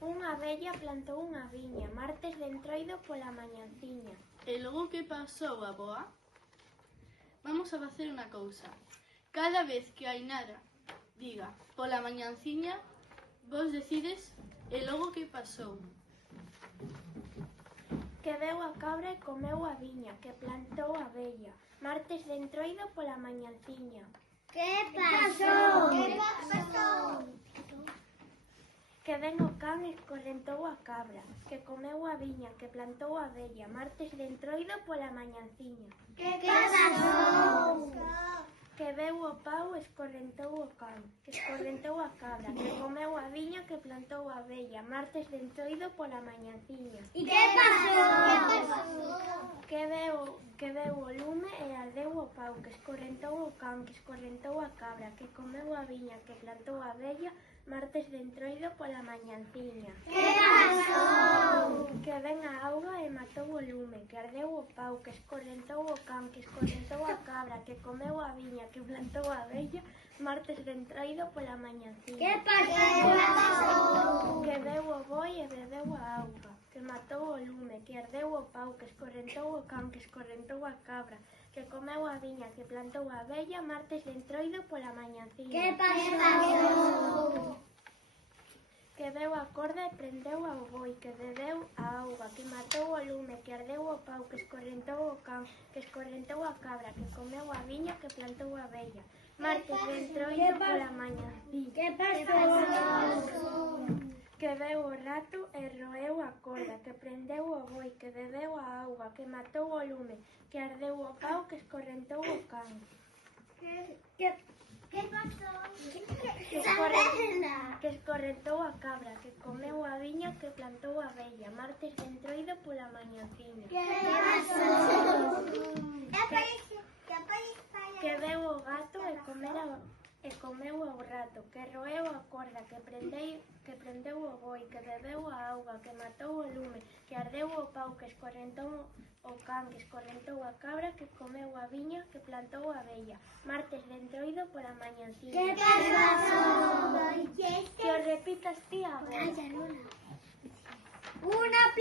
Unha vella plantou unha viña, martes de entroido pola mañanciña. E logo que pasou, avoa? Vamos a facer unha cousa. Cada vez que a Ainara diga pola mañanciña, vos decides e logo que pasou. Que veu a cabra e comeu a viña, que plantou a vella, martes de entroido pola mañanciña. Que pasou? Que ven o can e escorrentou a cabra, que comeu a viña, que plantou a vella, martes de entroido pola mañanciña. Que pasou? Que veu o pau e escorrentou o can, que escorrentou a cabra, que comeu a viña, que plantou a vella, martes de entroido pola mañanciña. E que pasou? Que veu o lume e ardeu o pau, que escorrentou o can, que escorrentou a cabra, que comeu a viña, que plantou a vella, martes de entroido pola mañanciña. Que pasou? Que ven a auga e matou o lume, que ardeu o pau, que escorrentou o can, que escorrentou a cabra, que comeu a viña, que plantou a vella, martes de entroido pola mañanciña. Que pasou? Que veu o boi e bebeu a auga, que matou o lume, que ardeu o pau, que escorrentou o can, que escorrentou a cabra, que comeu a viña, que plantou a vella, martes de entroido pola mañanciña. Que pasou? Que veu a corda e prendeu ao boi, que bebeu a auga, que matou o lume, que ardeu o pau, que escorrentou o can, que escorrentou a cabra, que comeu a viña, que plantou a vella, martes de entroido pola mañanciña. Que pasou? Que veu o rato e roeu a corda, que prendeu o boi, que bebeu a auga, que matou o lume, que ardeu o pau, que escorrentou o can. Que pasou? Que escorrentou a cabra, que comeu a viña, que plantou a vella, martes de entroido pola mañanciña. Que pasou? Que veu o gato e comeu o rato, que roeu a corda, que prendeu o boi, que bebeu a auga, que matou o lume, que ardeu o pau, que escorrentou o can, que escorrentou a cabra, que comeu a viña, que plantou a vella, martes de entroido pola mañanciña. Que pasou? Que o repitas ti agora. Una